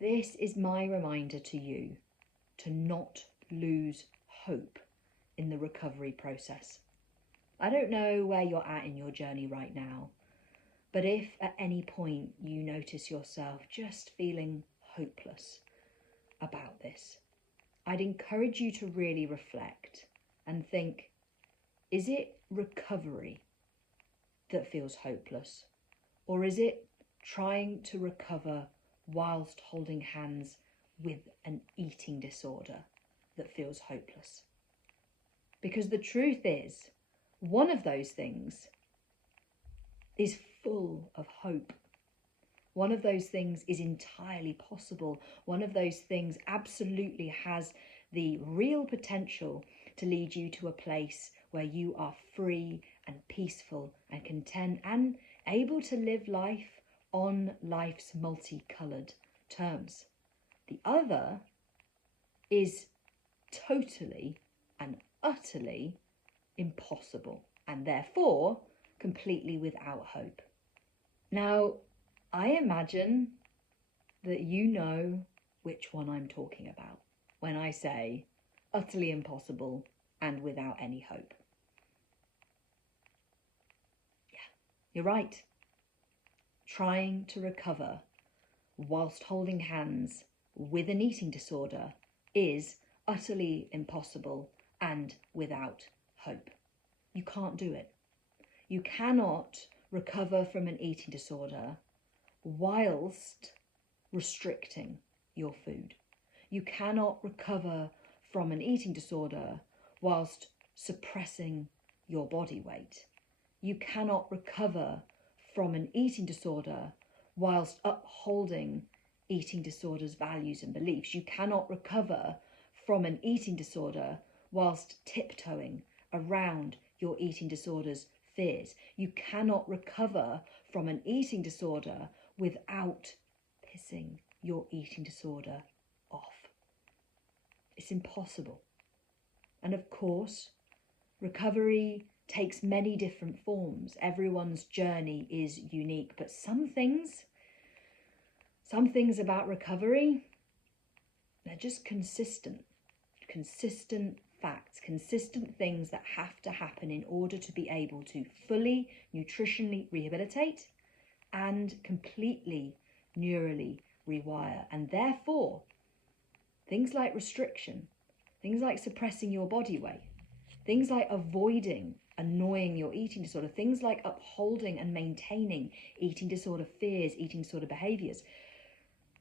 This is my reminder to you to not lose hope in the recovery process. I don't know where you're at in your journey right now, but if at any point you notice yourself just feeling hopeless about this, I'd encourage you to really reflect and think, is it recovery that feels hopeless? Or is it trying to recover whilst holding hands with an eating disorder that feels hopeless? Because the truth is, one of those things is full of hope. One of those things is entirely possible. One of those things absolutely has the real potential to lead you to a place where you are free and peaceful and content and able to live life on life's multicoloured terms. The other is totally and utterly impossible and therefore completely without hope. Now, I imagine that you know which one I'm talking about when I say utterly impossible and without any hope. Yeah, you're right. Trying to recover whilst holding hands with an eating disorder is utterly impossible and without hope. You can't do it. You cannot recover from an eating disorder whilst restricting your food. You cannot recover from an eating disorder whilst suppressing your body weight. You cannot recover from an eating disorder whilst upholding eating disorder's values and beliefs. You cannot recover from an eating disorder whilst tiptoeing around your eating disorder's fears. You cannot recover from an eating disorder without pissing your eating disorder off. It's impossible. And of course, recovery takes many different forms. Everyone's journey is unique, but some things about recovery, they're just consistent facts, consistent things that have to happen in order to be able to fully nutritionally rehabilitate and completely neurally rewire. And therefore, things like restriction, things like suppressing your body weight, things like avoiding annoying your eating disorder, things like upholding and maintaining eating disorder fears, eating disorder behaviours,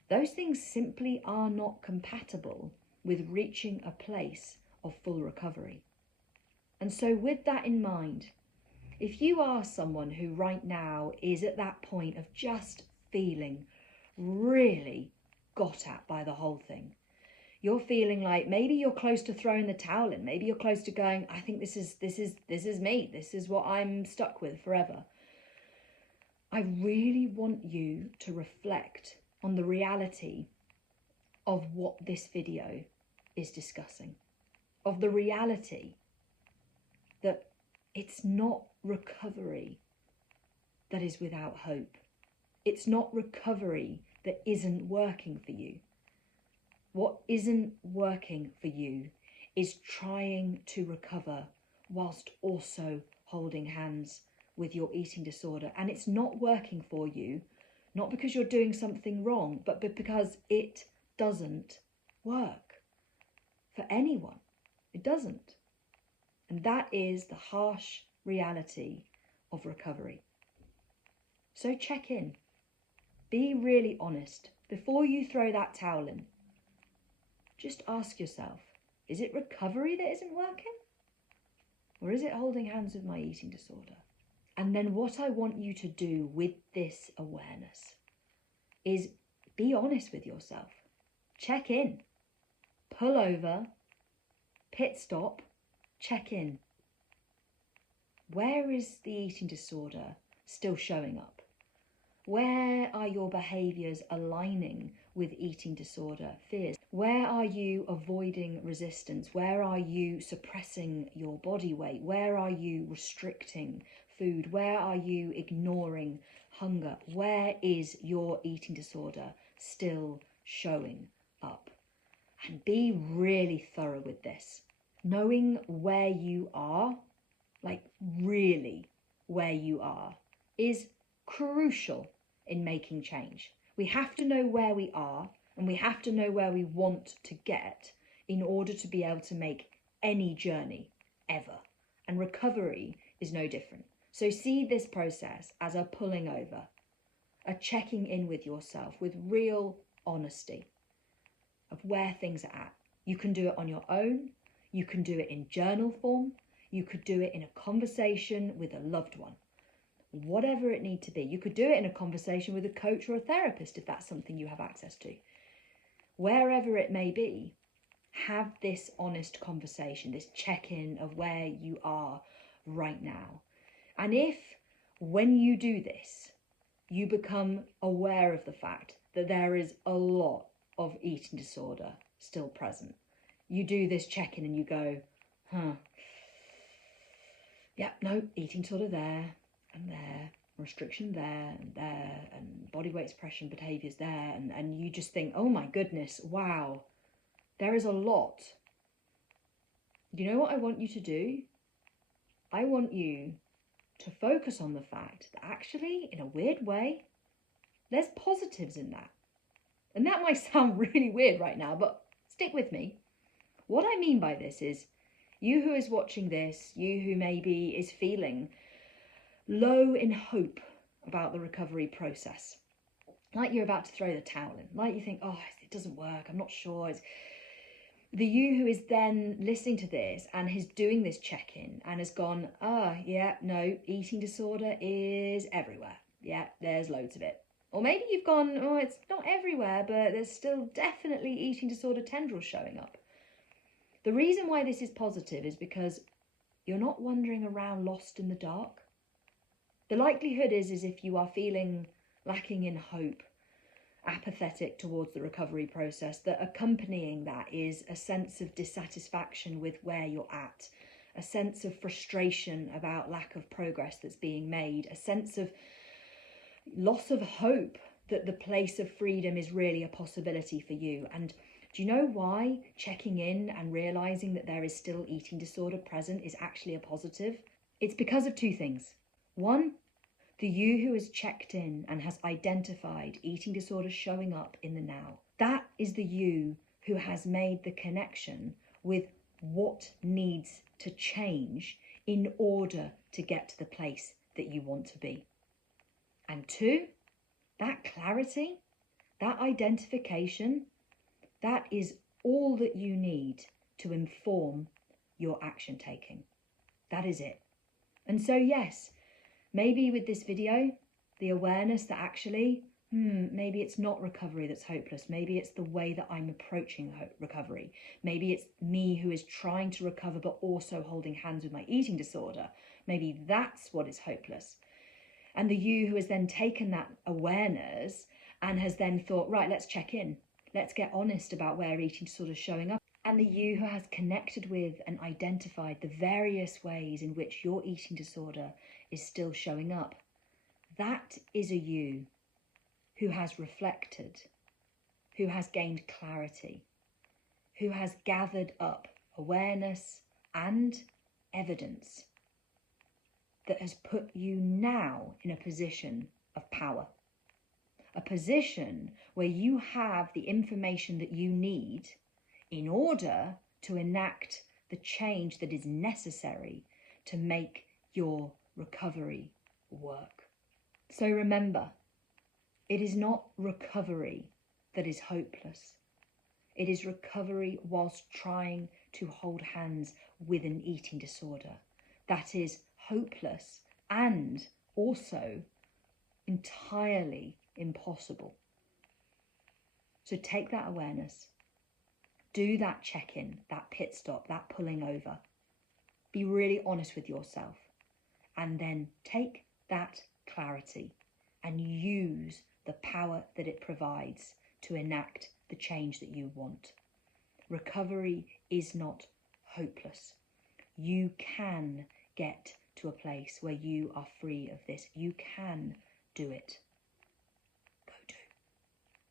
those things simply are not compatible with reaching a place of full recovery. And so with that in mind, if you are someone who right now is at that point of just feeling really got at by the whole thing, you're feeling like maybe you're close to throwing the towel in, maybe you're close to going, I think this is me, this is what I'm stuck with forever. I really want you to reflect on the reality of what this video is discussing, of the reality that it's not recovery that is without hope. It's not recovery that isn't working for you. What isn't working for you is trying to recover whilst also holding hands with your eating disorder. And it's not working for you, not because you're doing something wrong, but because it doesn't work for anyone. It doesn't. And that is the harsh reality of recovery. So check in. Be really honest. Before you throw that towel in, just ask yourself, is it recovery that isn't working? Or is it holding hands with my eating disorder? And then what I want you to do with this awareness is be honest with yourself. Check in. Pull over. Pit stop. Check in. Where is the eating disorder still showing up? Where are your behaviours aligning with eating disorder fears? Where are you avoiding resistance? Where are you suppressing your body weight? Where are you restricting food? Where are you ignoring hunger? Where is your eating disorder still showing up. And be really thorough with this. Knowing where you are, like really where you are, is crucial in making change. We have to know where we are and we have to know where we want to get in order to be able to make any journey ever. And recovery is no different. So see this process as a pulling over, a checking in with yourself with real honesty of where things are at. You can do it on your own. You can do it in journal form. You could do it in a conversation with a loved one. Whatever it need to be. You could do it in a conversation with a coach or a therapist if that's something you have access to. Wherever it may be, have this honest conversation, this check-in of where you are right now. And if, when you do this, you become aware of the fact that there is a lot of eating disorder still present, you do this check-in and you go, yeah, no, eating disorder there and there, restriction there, and body weight suppression behaviours there, and you just think, oh my goodness, wow, there is a lot. You know what I want you to do? I want you to focus on the fact that actually, in a weird way, there's positives in that. And that might sound really weird right now, but stick with me. What I mean by this is, you who is watching this, you who maybe is feeling low in hope about the recovery process, like you're about to throw the towel in, like you think, oh, it doesn't work, I'm not sure. The you who is then listening to this and is doing this check-in and has gone, yeah, no, eating disorder is everywhere. Yeah, there's loads of it. Or maybe you've gone, oh, it's not everywhere, but there's still definitely eating disorder tendrils showing up. The reason why this is positive is because you're not wandering around lost in the dark. The likelihood is if you are feeling lacking in hope, apathetic towards the recovery process, that accompanying that is a sense of dissatisfaction with where you're at, a sense of frustration about lack of progress that's being made, a sense of loss of hope that the place of freedom is really a possibility for you. And do you know why checking in and realizing that there is still eating disorder present is actually a positive? It's because of two things. One, the you who has checked in and has identified eating disorder showing up in the now. That is the you who has made the connection with what needs to change in order to get to the place that you want to be. And two, that clarity, that identification, that is all that you need to inform your action taking. That is it. And so yes, maybe with this video, the awareness that actually, maybe it's not recovery that's hopeless. Maybe it's the way that I'm approaching recovery. Maybe it's me who is trying to recover but also holding hands with my eating disorder. Maybe that's what is hopeless. And the you who has then taken that awareness and has then thought, right, let's check in. Let's get honest about where eating disorder is showing up. And the you who has connected with and identified the various ways in which your eating disorder is still showing up. That is a you who has reflected, who has gained clarity, who has gathered up awareness and evidence that has put you now in a position of power. A position where you have the information that you need in order to enact the change that is necessary to make your recovery work. So remember, it is not recovery that is hopeless. It is recovery whilst trying to hold hands with an eating disorder that is hopeless and also entirely impossible. So take that awareness, do that check-in, that pit stop, that pulling over. Be really honest with yourself, and then take that clarity and use the power that it provides to enact the change that you want. Recovery is not hopeless. You can get to a place where you are free of this. You can do it.